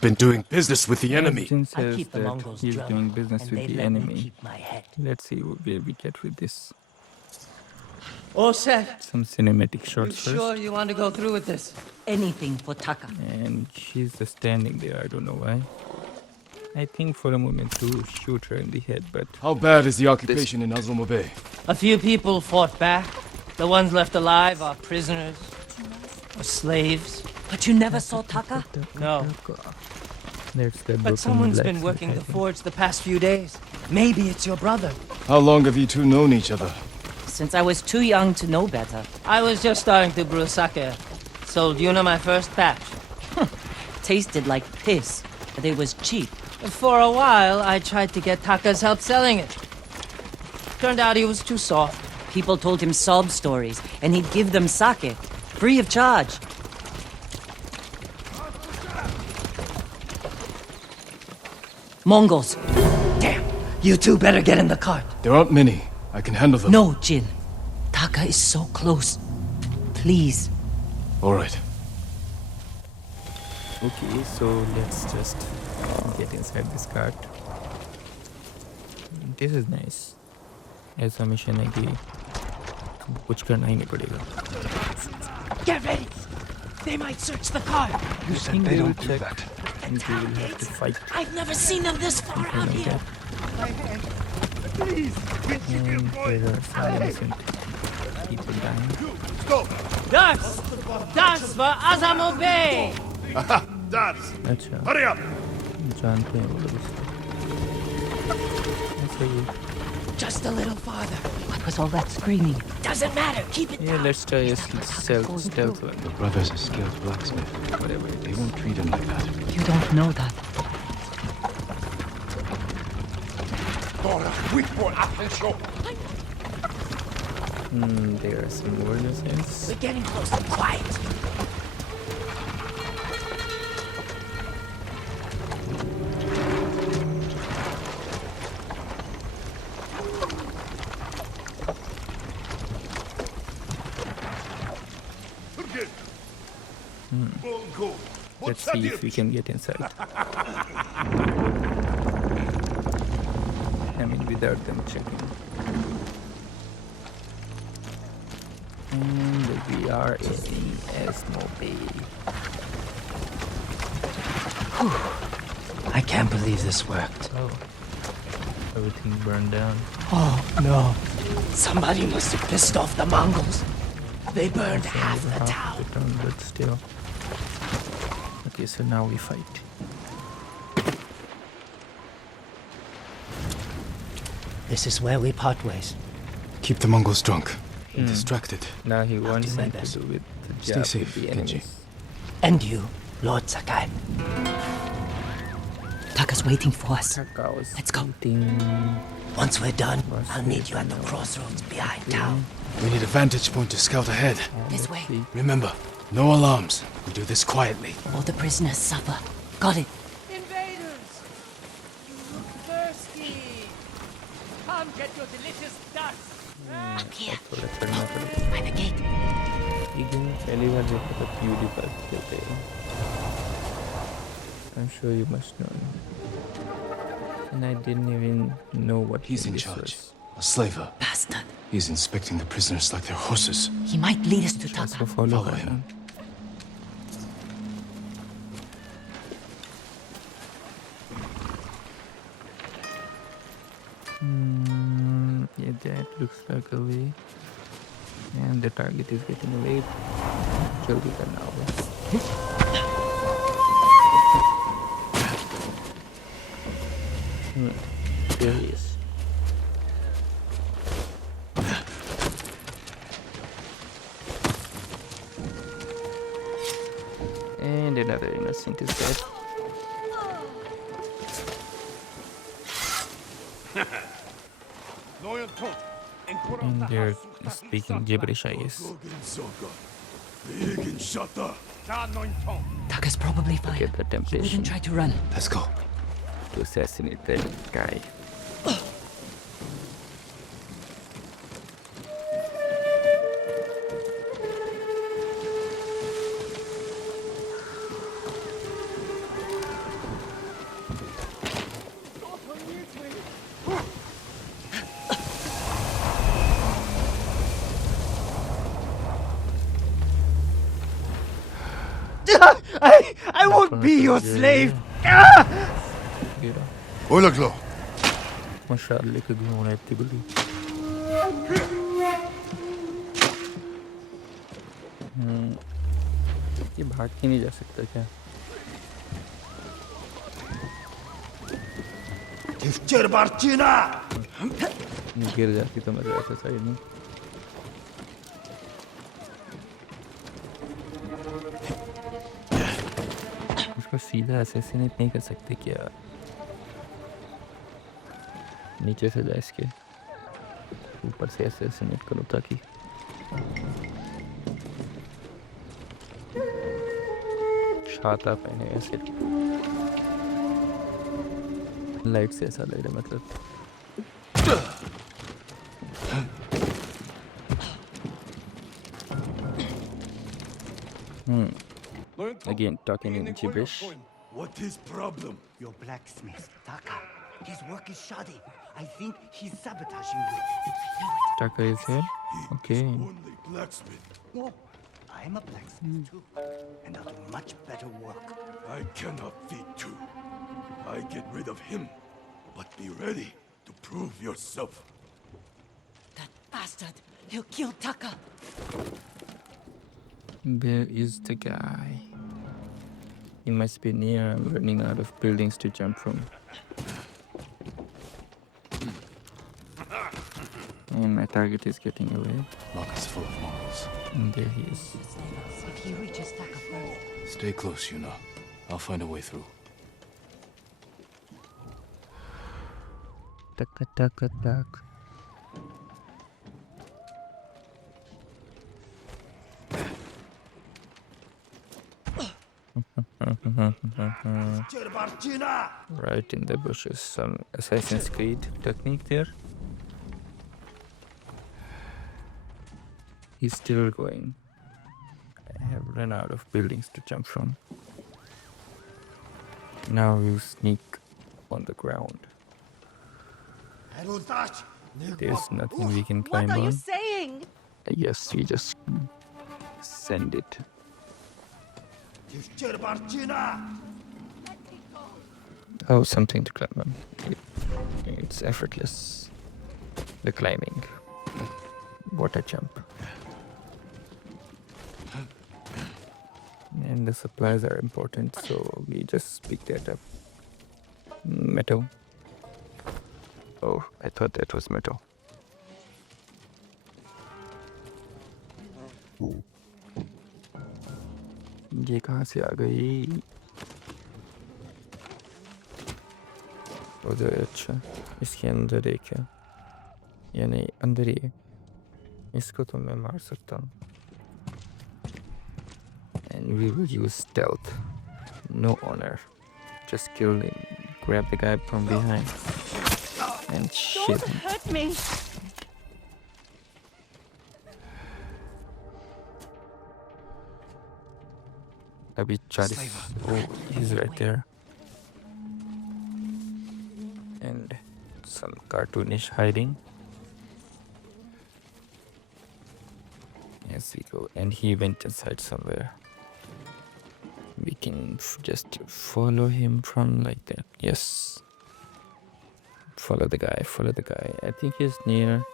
Been doing business with the enemy. Jin I says keep the that Mongols he's drunk, doing business and with they the let me enemy. keep my head. Let's see where we get with this. All set. Some cinematic You shots sure first. you want to go through with this? Anything for Taka. And she's just standing there, I don't know why. I think for a moment to shoot her in the head, but How bad is the occupation in Azumo Bay? A few people fought back. The ones left alive are prisoners or slaves. But you never saw Taka? No. There's the But someone's been blacksmith, working I the think. forge the past few days. Maybe it's your brother. How long have you two known each other? Since I was too young to know better. I was just starting to brew sake. Sold Yuna my first batch. Tasted like piss, but it was cheap. For a while, I tried to get Taka's help selling it. Turned out he was too soft. People told him sob stories, and he'd give them sake, free of charge. Mongols. Damn! You two better get in the cart. There aren't many. I can handle them. No, Jin. Taka is so close. Please. All right. Okay, so let's just get inside this cart. This is nice. ऐसा mission है कि कुछ करना ही नहीं पड़ेगा. Get ready! They might search the car. You think they don't do that. And we will have to fight. I've never seen them this far Something out like here. that. And there are some innocent people dying. Das war Azamo Bay. अच्छा. Hurry up! जानते हैं वो लोग इसको. ऐसा ही. Just a little farther. What was all that screaming? Doesn't matter. Keep it Yeah, down. let's try a stealth one. The brother's a skilled blacksmith. Whatever it They is. won't treat him like that. You don't know that. There are some more innocents. We're getting close. Quiet. Let's see if we can get inside. I mean, without them checking. And we are in Asmo Bay. I can't believe this worked. Oh, everything burned down. Oh no. Somebody must have pissed off the Mongols. They burned half the Half town. of the town, but still. Okay, so now we fight. This is where we part ways. Keep the Mongols drunk. Distracted. Now he wants do my something best. to do with the Stay job safe, with the Kenji. enemies. And you, Lord Sakai. Taka's waiting for us. Kakao's Let's go. eating. Once we're done, Was I'll meet you at the crossroads behind town. We need a vantage point to scout ahead. This Let's way. see. Remember, no alarms. We do this quietly. All the prisoners suffer. Got it. Invaders! You look thirsty! Come get your delicious dust! Up here. थोड़ा चढ़ना पड़ेगा. By the gate. एक दिन पहली बार देखा था PewDiePie खेलते हैं. I'm sure you must know him. And I didn't even know what He's game in this charge. was. A slaver. Bastard. He's inspecting the prisoners like they're horses. He might lead us to So Taka. follow Follow him. him. Yeah, that looks like a way. And the target is getting away. जल्दी करना होगा. There he is. And another innocent is dead. And they're speaking gibberish, I guess. Taka's probably fine. Get the He temptation wouldn't try to run. Let's go. to assassinate that guy. Be your slave! गिरा Olaglo! मशाल लेके घूम रहा है इतनी बड़ी ये भाग के नहीं जा सकता क्या गिर जाती तो मजा आता साइड में उसको सीधा असैसिनेट नहीं कर सकते क्या नीचे से जाए इसके ऊपर से असैसिनेट करो ताकि छाता पहने ऐसे लाइट से ऐसा लग रहा है मतलब again talking in gibberish What is problem? Your blacksmith, Taka. His work is shoddy. I think he's sabotaging you. Taka is here okay Only blacksmith. Oh, I'm a blacksmith too. And I'll do much better work. I cannot feed two. I get rid of him. But be ready to prove yourself. That bastard! He'll kill Taka! where is the guy he must be near I'm running out of buildings to jump from and my target is getting away Lock is full of Mongols. and there he is If he reaches Taka first. Stay close, Yuna. I'll find a way through. taka taka tak right in the bushes some Assassin's Creed technique there he's still going I have run out of buildings to jump from now we'll sneak on the ground there's nothing we can climb What are you on saying? I guess we just send it oh something to climb on it's effortless the climbing what a jump and the supplies are important so we just pick that up metal oh I thought that was metal ये कहाँ से आ गई उधर अच्छा इसके अंदर है क्या या नहीं अंदर ही है इसको तो मैं मार सकता हूँ and we will use stealth no honor just kill him grab the guy from behind and shoot him Hurt me! Abhi Charis. Oh, he's right there. And some cartoonish hiding. Yes, we go. And he went inside somewhere. We can just follow him from like that. Yes. Follow the guy, follow the guy. I think he's near.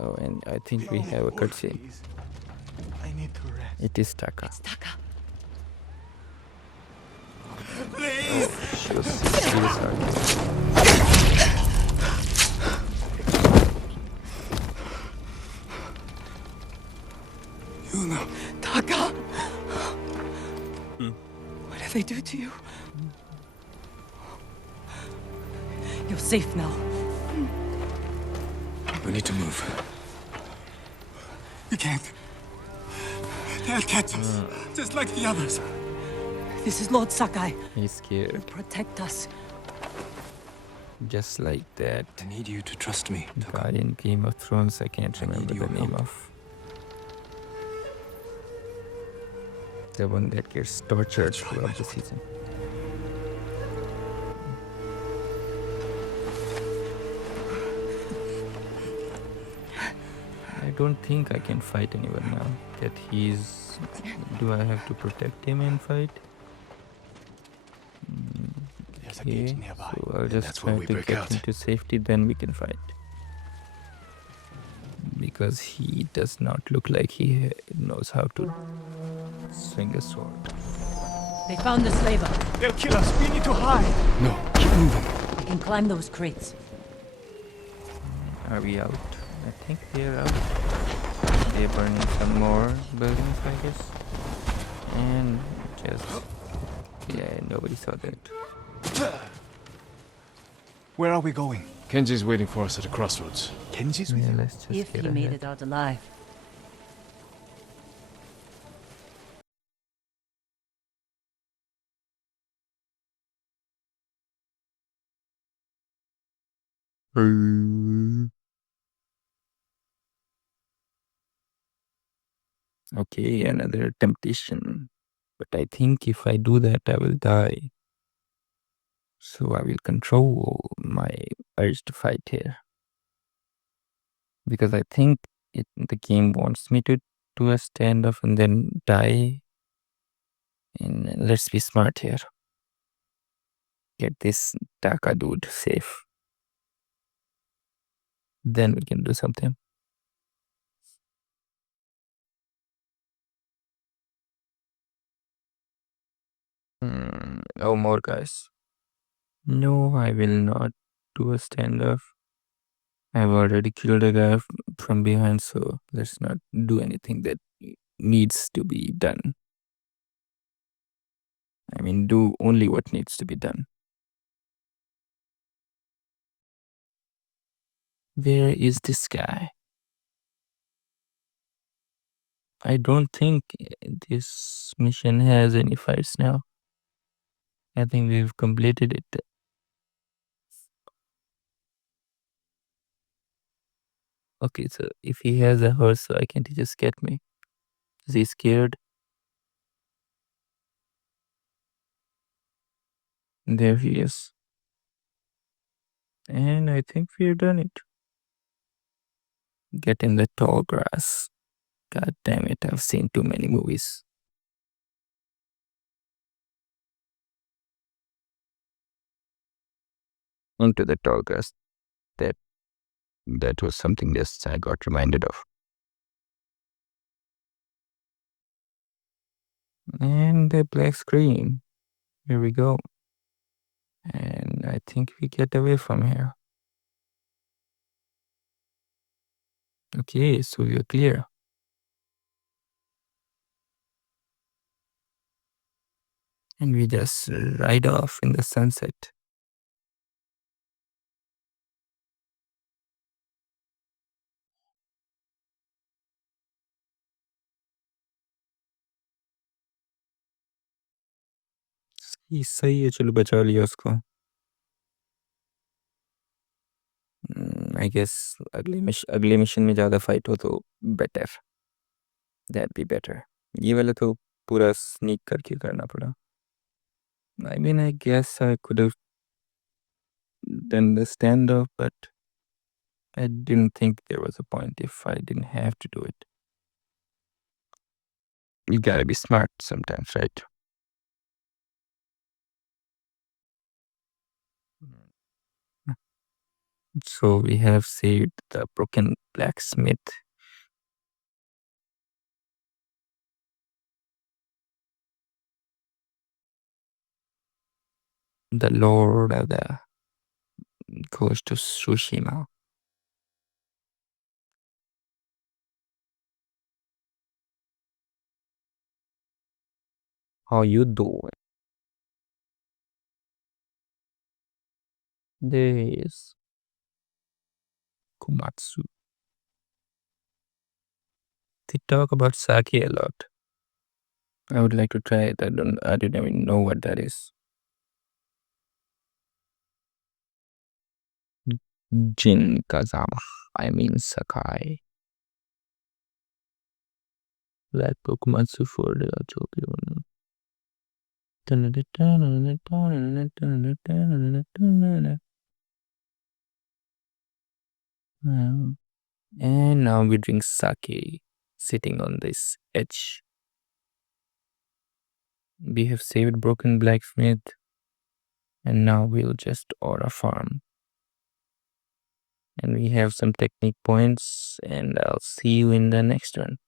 Oh, and I think we have a cutscene. I need to rest. It is Taka. It's Taka. She was hard. Yuna. Taka! What did they do to you? You're safe now. We need to move. You can't. They'll catch us. Just like the others. This is Lord Sakai. He's scared. Protect us. Just like that. I need you to trust me. Guy in Game of Thrones, I can't remember your the name help. of. The one that gets tortured throughout the season. I don't think I can fight anyone now. That he's... Do I have to protect him and fight? a gate Okay, nearby, so I'll and just that's where try we to break get out. into safety, then we can fight. Because he does not look like he knows how to swing a sword. They found the slaver. They'll kill us. We need to hide. No, keep moving. We can climb those crates. Are we out? I think we're out. They're burning some more buildings, I guess. And just... yeah, nobody saw that. Where are we going? Kenji's waiting for us at a crossroads. Kenji's with Yeah, you? let's just If get he made ahead. it out alive. Okay, another temptation. But I think if I do that, I will die. So I will control my urge to fight here. Because I think the game wants me to do a standoff and then die. And let's be smart here. Get this Taka dude safe. Then we can do something. Oh, more guys. No, I will not do a standoff. I've already killed a guy from behind, so let's not do anything that needs to be done. I mean, do only what needs to be done. Where is this guy? I don't think this mission has any fights now. I think we've completed it. Okay, so if he has a horse, why can't he just get me? Is he scared? There he is. And I think we've done it. Get in the tall grass. God damn it, I've seen too many movies. Into the tall grass. That was something just I got reminded of. And the black screen. Here we go. And I think we get away from here. Okay, so we're clear. And we just ride off in the sunset. ये सही है, चलो बचा लिया उसको. I guess अगले mission में ज़्यादा फाइट हो तो बेटर. That'd be better. ये वाला तो पूरा स्नीक करके करना पड़ा. I mean, I guess I could have done the standoff, but I didn't think there was a point if I didn't have to do it. You gotta be smart sometimes, right? So we have saved the broken blacksmith. The Lord of the goes to Tsushima. How you doing? There he is. Kumatsu. They talk about sake a lot. I would like to try it. I don't even know what that is. Jin Kazama. I mean Sakai. Black Kumatsu for the Chokyo. And now we drink sake, sitting on this edge. We have saved broken blacksmith. And now we'll just order farm. And we have some technique points, and I'll see you in the next one.